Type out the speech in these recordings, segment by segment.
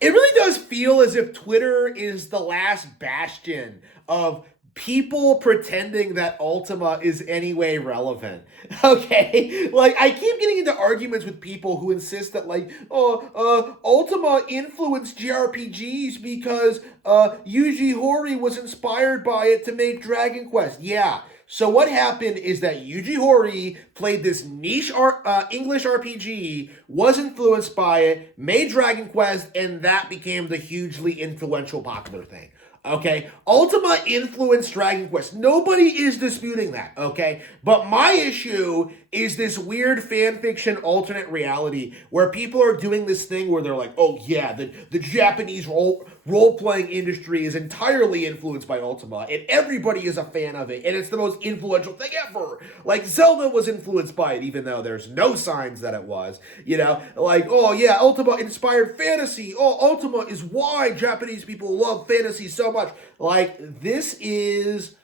It really does feel as if Twitter is the last bastion of people pretending that Ultima is anyway relevant. Okay? Like, I keep getting into arguments with people who insist that, like, Ultima influenced JRPGs because Yuji Horii was inspired by it to make Dragon Quest. Yeah. So what happened is that Yuji Horii played this niche English RPG, was influenced by it, made Dragon Quest, and that became the hugely influential popular thing. Okay, Ultima influenced Dragon Quest. Nobody is disputing that. Okay, but my issue is this weird fan fiction alternate reality where people are doing this thing where they're like, oh yeah, the Japanese role playing industry is entirely influenced by Ultima, and everybody is a fan of it, and it's the most influential thing ever. Like Zelda was influenced by it, even though there's no signs that it was. You know, like, oh yeah, Ultima inspired fantasy. Oh, Ultima is why Japanese people love fantasy so much. Like, this is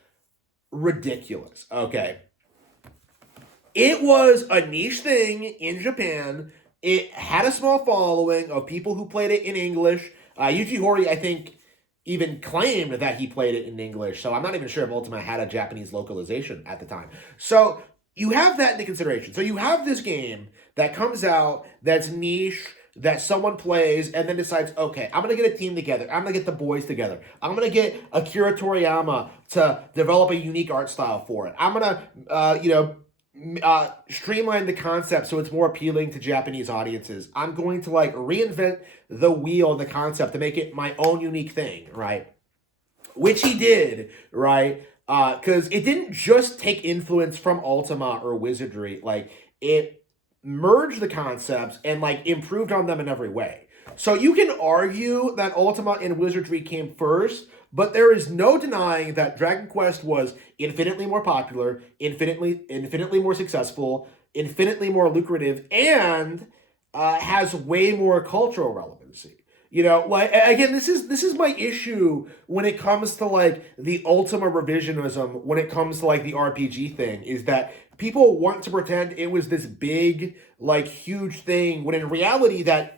ridiculous. Okay. It was a niche thing in Japan. It had a small following of people who played it in English. Yuji Horii, I think, even claimed that he played it in English. So I'm not even sure if Ultima had a Japanese localization at the time. So you have that into consideration. So you have this game that comes out that's niche, that someone plays and then decides, okay, I'm going to get a team together. I'm going to get the boys together. I'm going to get Akira Toriyama to develop a unique art style for it. I'm going to, streamline the concept so it's more appealing to Japanese audiences. I'm going to like reinvent the wheel, the concept to make it my own unique thing, right? Which he did, right? Because it didn't just take influence from Ultima or Wizardry. Like, it merged the concepts and like improved on them in every way. So you can argue that Ultima and Wizardry came first, but there is no denying that Dragon Quest was infinitely more popular, infinitely more successful, infinitely more lucrative, and has way more cultural relevancy. You know, like, again, this is my issue when it comes to like the Ultima revisionism. When it comes to like the RPG thing, is that people want to pretend it was this big, like, huge thing, when in reality that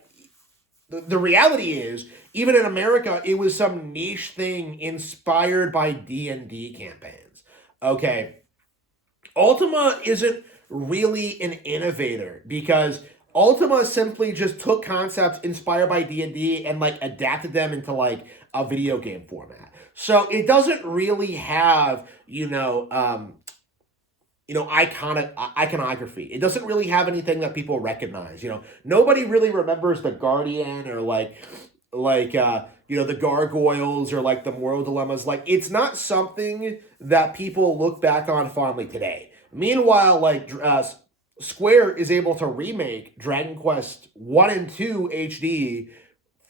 the reality is, even in America, it was some niche thing inspired by D&D campaigns. Okay, Ultima isn't really an innovator because Ultima simply just took concepts inspired by D&D and like adapted them into like a video game format. So it doesn't really have, iconography. It doesn't really have anything that people recognize. Nobody really remembers the Guardian or the gargoyles or like the moral dilemmas. Like, it's not something that people look back on fondly today. Meanwhile, like, Square is able to remake Dragon Quest 1 and 2 HD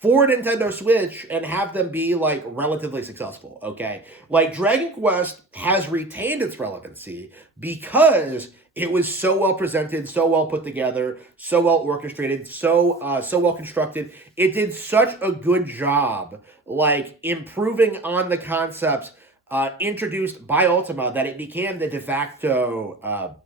for Nintendo Switch and have them be like relatively successful, okay? Like, Dragon Quest has retained its relevancy because it was so well presented, so well put together, so well orchestrated, so well constructed. It did such a good job, like, improving on the concepts introduced by Ultima, that it became the de facto,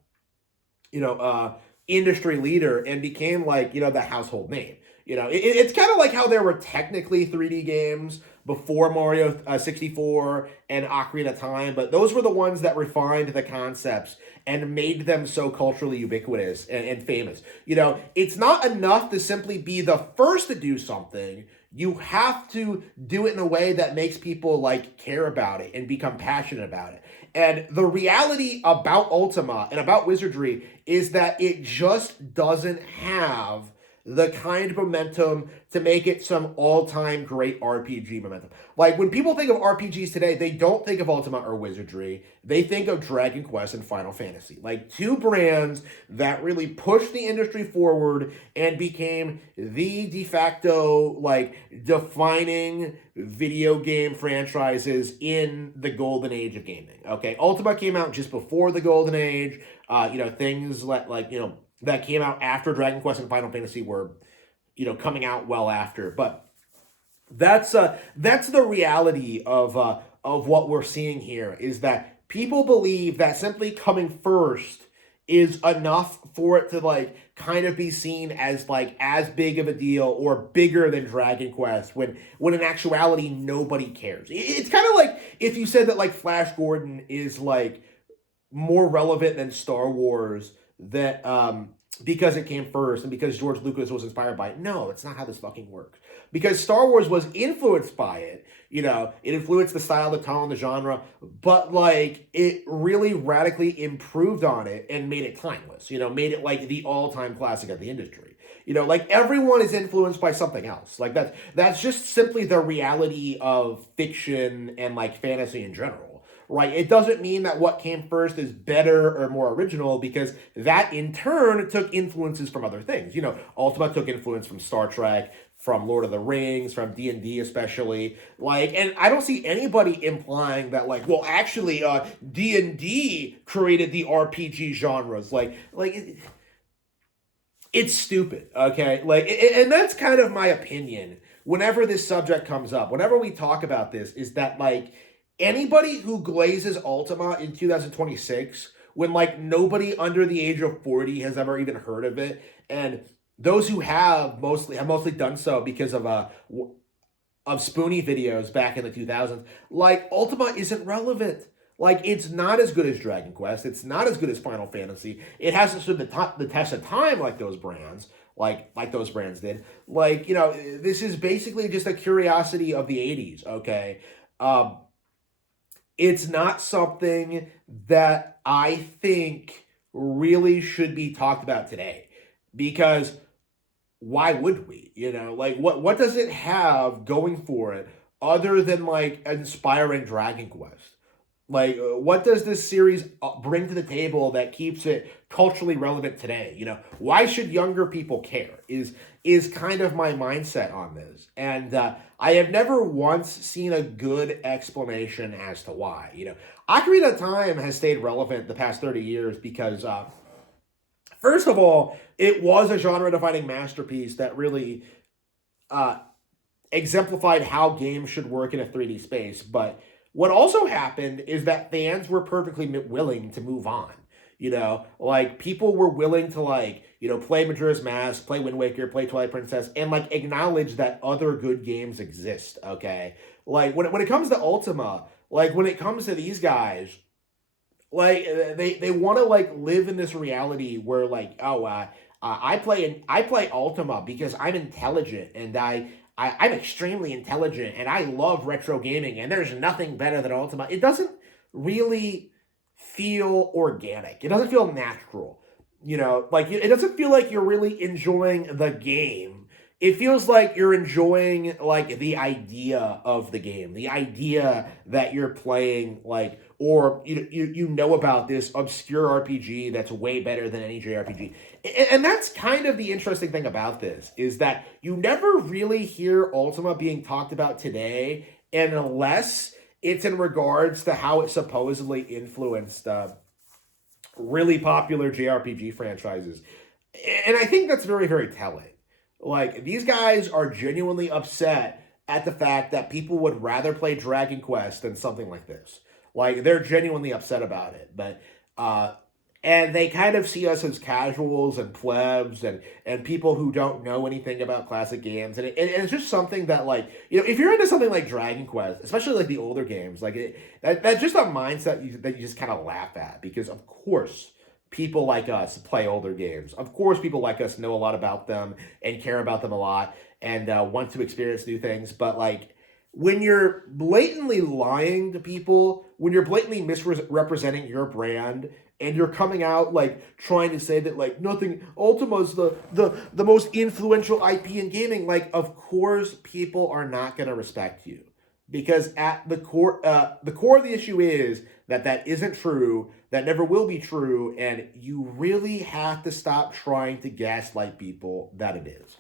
industry leader and became like, the household name. It's kind of like how there were technically 3D games before Mario 64 and Ocarina of Time, but those were the ones that refined the concepts and made them so culturally ubiquitous and famous. It's not enough to simply be the first to do something. You have to do it in a way that makes people like care about it and become passionate about it. And the reality about Ultima and about Wizardry is that it just doesn't have the kind of momentum to make it some all-time great RPG momentum. Like, when people think of RPGs today, they don't think of Ultima or Wizardry. They think of Dragon Quest and Final Fantasy. Like, two brands that really pushed the industry forward and became the de facto, like, defining video game franchises in the golden age of gaming. Okay, Ultima came out just before the golden age. Things that came out after Dragon Quest and Final Fantasy were, coming out well after. But that's the reality of what we're seeing here, is that people believe that simply coming first is enough for it to like kind of be seen as like as big of a deal or bigger than Dragon Quest when in actuality nobody cares. It's kind of like if you said that like Flash Gordon is like more relevant than Star Wars that because it came first and because George Lucas was inspired by it. No, that's not how this fucking works. Because Star Wars was influenced by it, it influenced the style, the tone, the genre, but like it really radically improved on it and made it timeless, made it like the all-time classic of the industry. Like everyone is influenced by something else. Like that's just simply the reality of fiction and like fantasy in general. Right? It doesn't mean that what came first is better or more original because that in turn took influences from other things. Ultima took influence from Star Trek, from Lord of the Rings, from D&D especially. Like, and I don't see anybody implying that like, well, actually, D&D created the RPG genres. It's stupid, okay? Like, and that's kind of my opinion whenever this subject comes up. Whenever we talk about this, is that like, anybody who glazes Ultima in 2026 when like nobody under the age of 40 has ever even heard of it, and those who have mostly done so because of Spoonie videos back in the 2000s, like Ultima isn't relevant. Like it's not as good as Dragon Quest, it's not as good as Final Fantasy. It hasn't stood the test of time like those brands. Like those brands did. Like, this is basically just a curiosity of the 80s, okay? It's not something that I think really should be talked about today because why would we? Like what does it have going for it other than like inspiring Dragon Quest? Like, what does this series bring to the table that keeps it culturally relevant today? Why should younger people care? Is kind of my mindset on this, and I have never once seen a good explanation as to why. Ocarina of Time has stayed relevant the past 30 years because, first of all, it was a genre-defining masterpiece that really exemplified how games should work in a 3D space, but what also happened is that fans were perfectly willing to move on. Like people were willing to like, play Majora's Mask, play Wind Waker, play Twilight Princess, and like acknowledge that other good games exist, okay? Like when it comes to Ultima, like when it comes to these guys, like they want to like live in this reality where like, I play Ultima because I'm intelligent and I'm extremely intelligent and I love retro gaming and there's nothing better than Ultima. It doesn't really feel organic. It doesn't feel natural. Like it doesn't feel like you're really enjoying the game. It feels like you're enjoying like the idea of the game, the idea that you're playing like, or you know about this obscure RPG that's way better than any JRPG. And that's kind of the interesting thing about this is that you never really hear Ultima being talked about today unless it's in regards to how it supposedly influenced really popular JRPG franchises. And I think that's very, very telling. Like, these guys are genuinely upset at the fact that people would rather play Dragon Quest than something like this. Like, they're genuinely upset about it. But, and they kind of see us as casuals and plebs and people who don't know anything about classic games. And it's just something that, like, if you're into something like Dragon Quest, especially like the older games, like, that's just a mindset that you just kind of laugh at. Because, of course, people like us play older games. Of course, people like us know a lot about them and care about them a lot and want to experience new things. But like when you're blatantly lying to people, when you're blatantly misrepresenting your brand, and you're coming out like trying to say that like nothing, Ultima's the most influential IP in gaming, like of course people are not going to respect you. Because at the core of the issue is that isn't true, that never will be true, and you really have to stop trying to gaslight people that it is.